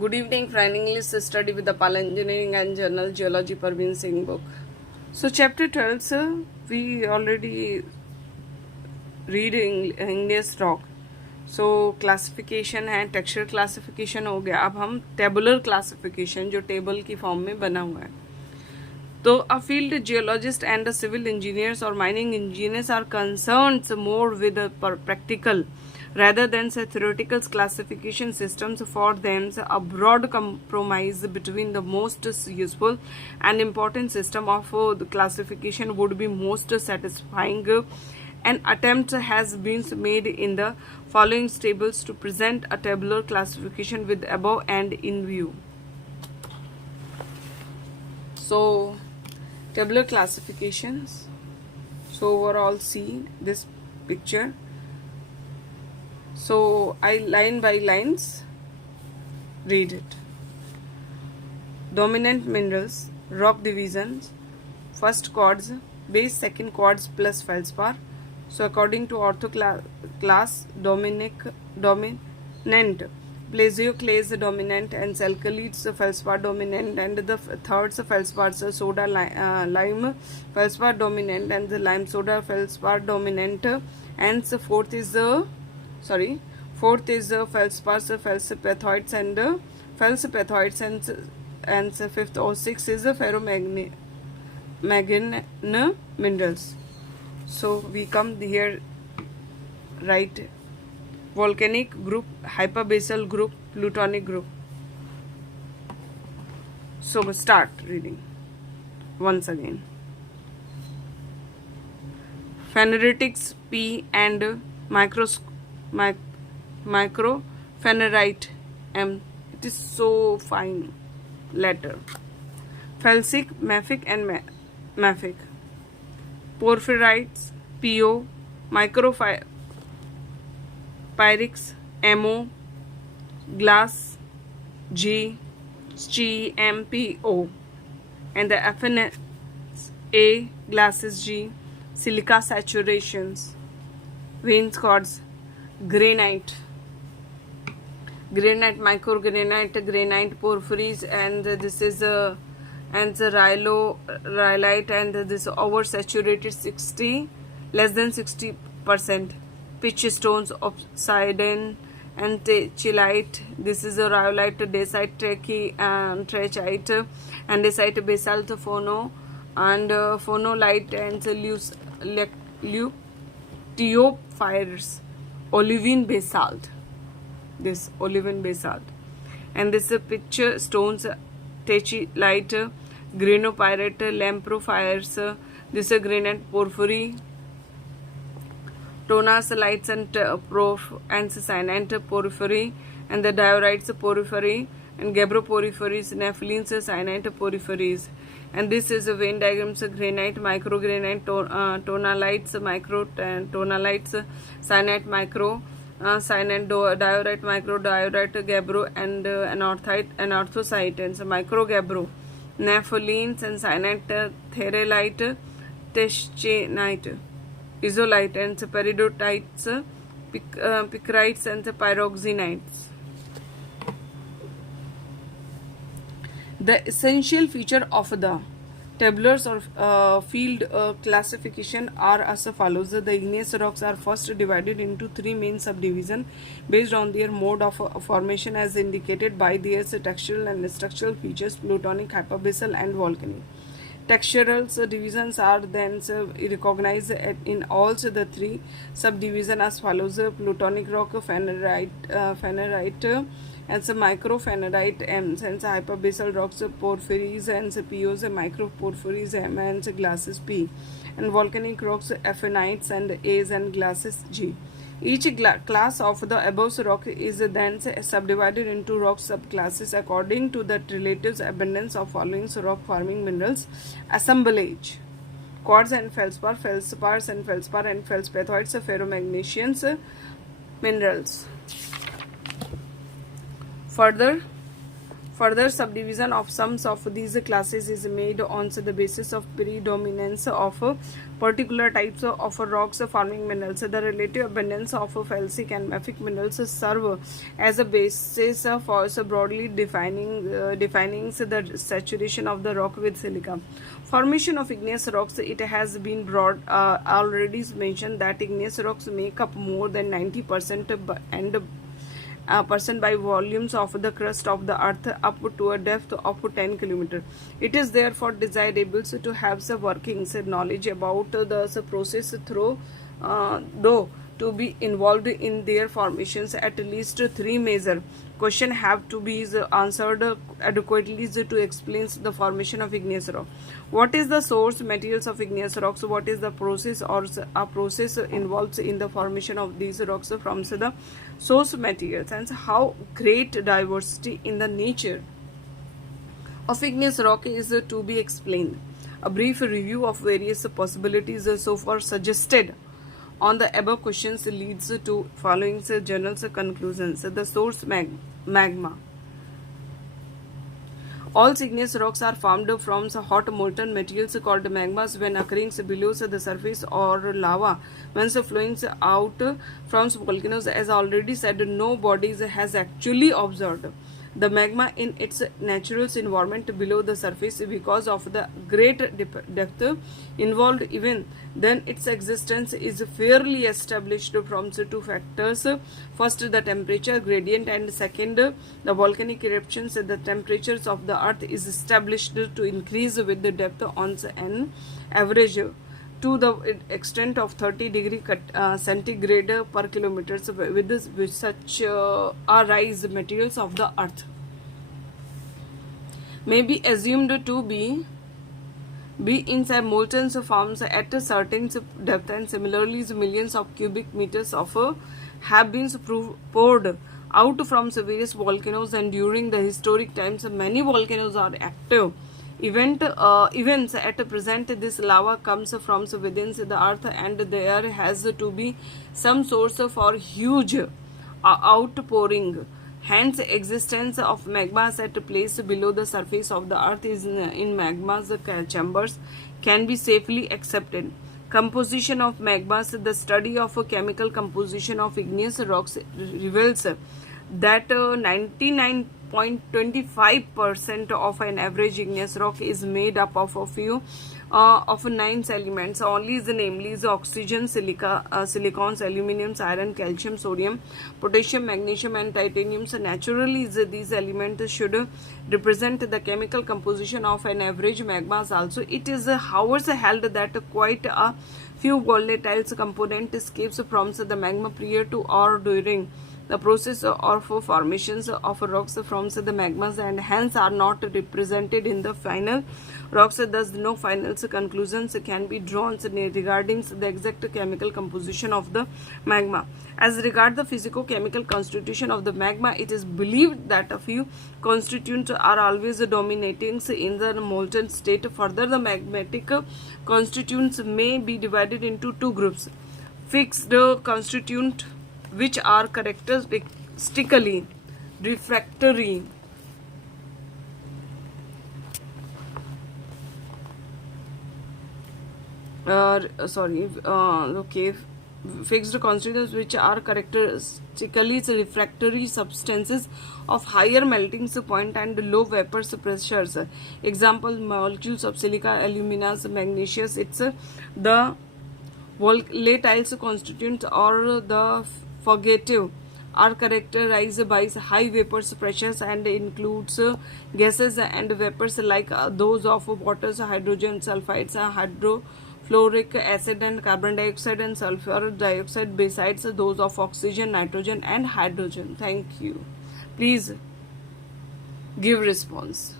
Good evening, friend. English study with the Pal Engineering and Journal Geology Parvin Singh book. So chapter 12, sir, we already read Ignious rock. So classification है, texture classification हो गया. अब हम tabular classification जो table की form में बना हुआ है. So a field geologist and the civil engineers or mining engineers are concerned more with the practical rather than say theoretical classification systems. For them a broad compromise between the most useful and important system of the classification would be most satisfying. An attempt has been made in the following tables to present a tabular classification with above and in view. So tabular classifications. So overall see this picture. So I line by lines read it. Dominant minerals, rock divisions, first quartz, base, second quartz plus feldspar. So according to ortho class, dominant, plesioclays dominant, and alkalids feldspar dominant, and the third feldspar soda lime feldspar dominant, and the lime soda feldspar dominant, and the fourth is feldspar feldspathoids and feldspathoids, and the fifth or sixth is ferromagnetic minerals. So we come here, right? Volcanic group, hyperbasal group, plutonic group. So start reading once again. Phaneritics P and microphanerite M. It is so fine letter. Felsic, mafic and mafic. Porphyrites PO, micropyrics MO, glass G, GMPO, and the FNS A, glasses G, silica saturations, veins quartz, granite, granite porphyries, and this is and the rhyolite, and this oversaturated 60 less than 60%, pitch stones, obsidian and chelite. This is a rhyolite, dacite, trachyte, andesite, basalt, phonolite, and luteophyrus, olivine basalt. This olivine basalt, and this pitch stones, tachylite, granopyrite, lamprophyrus, this is granite porphyry, tonacilites and cyanite porphyry, and the diorites porphyry, and gabbroporphyries, nephelines, cyanite porphyries. And this is a vein diagrams: granite, microgranite, tonalites, microtonalites, cyanite, cyanite, diorite, microdiorite, gabbro, and anorthosite, and microgabbro, nephelines, and cyanite, therelite, taschenite, isolite, and peridotites, picrites, and pyroxenites. The essential feature of the tabulars or field classification are as follows. The igneous rocks are first divided into three main subdivisions based on their mode of formation as indicated by their textural and structural features: plutonic, hyperbasal, and volcanic. Textural divisions are then recognized in all the three subdivisions as follows: plutonic rock, phanerite, and some microphanerite M, and hyperbasal rocks, porphyries, and POs, microporphyries M, and glasses P, and volcanic rocks, aphanites, and A's, and glasses G. Each class of the above rock is then subdivided into rock subclasses according to the relative abundance of following rock forming minerals. Assemblage: quartz and feldspar, feldspars and feldspar, and feldspathoids, ferromagnesians minerals. Further Further subdivision of some of these classes is made on the basis of predominance of particular types of rocks forming minerals. The relative abundance of felsic and mafic minerals serve as a basis for broadly defining the saturation of the rock with silica. Formation of igneous rocks. It has been already mentioned that igneous rocks make up more than 90% percent by volumes of the crust of the earth up to a depth of 10 km. It is therefore desirable to have some working knowledge about the process though to be involved in their formations. At least three major questions have to be answered adequately to explain the formation of igneous rock. What is the source materials of igneous rocks? What is the process or a process involved in the formation of these rocks from the source materials, and how great diversity in the nature of igneous rock is to be explained. A brief review of various possibilities so far suggested on the above questions leads to following general conclusions. The source magma. All igneous rocks are formed from hot molten materials called magmas when occurring below the surface, or lava when flowing out from volcanoes. As already said, no bodies has actually observed the magma in its natural environment below the surface because of the great depth involved. Even then, its existence is fairly established from two factors. First, the temperature gradient, and second, the volcanic eruptions. The temperatures of the earth is established to increase with the depth on an average to the extent of 30 degree centigrade per kilometer with such rise materials of the earth may be assumed to be in molten forms at a certain depth, and similarly millions of cubic meters of have been poured out from various volcanoes, and during the historic times many volcanoes are active. Events at present, this lava comes from within the earth, and there has to be some source for huge outpouring. Hence, existence of magmas at place below the surface of the earth is in magma's chambers can be safely accepted. Composition of magmas. The study of a chemical composition of igneous rocks reveals that 99.25% of an average igneous rock is made up of a few of 9 elements only, namely oxygen, silicons, aluminium, iron, calcium, sodium, potassium, magnesium, and titanium. So naturally, these elements should represent the chemical composition of an average magmas. Also, it is however held that quite a few volatile component escapes from the magma prior to or during the process of formations of rocks from the magmas, and hence are not represented in the final rocks. Thus, no final conclusions can be drawn regarding the exact chemical composition of the magma. As regards the physico-chemical constitution of the magma, it is believed that a few constituents are always dominating in the molten state. Further, the magmatic constituents may be divided into two groups: fixed constituent, which are characteristically refractory, fixed constituents which are characteristically refractory substances of higher melting point and low vapor pressures. Example, molecules of silica, alumina, magnesium. It's the volatile constituents or the fugitive are characterized by high vapor pressures and includes gases and vapors like those of water, hydrogen sulfides, hydrofluoric acid, and carbon dioxide, and sulfur dioxide, besides those of oxygen, nitrogen, and hydrogen. Thank you. Please give response.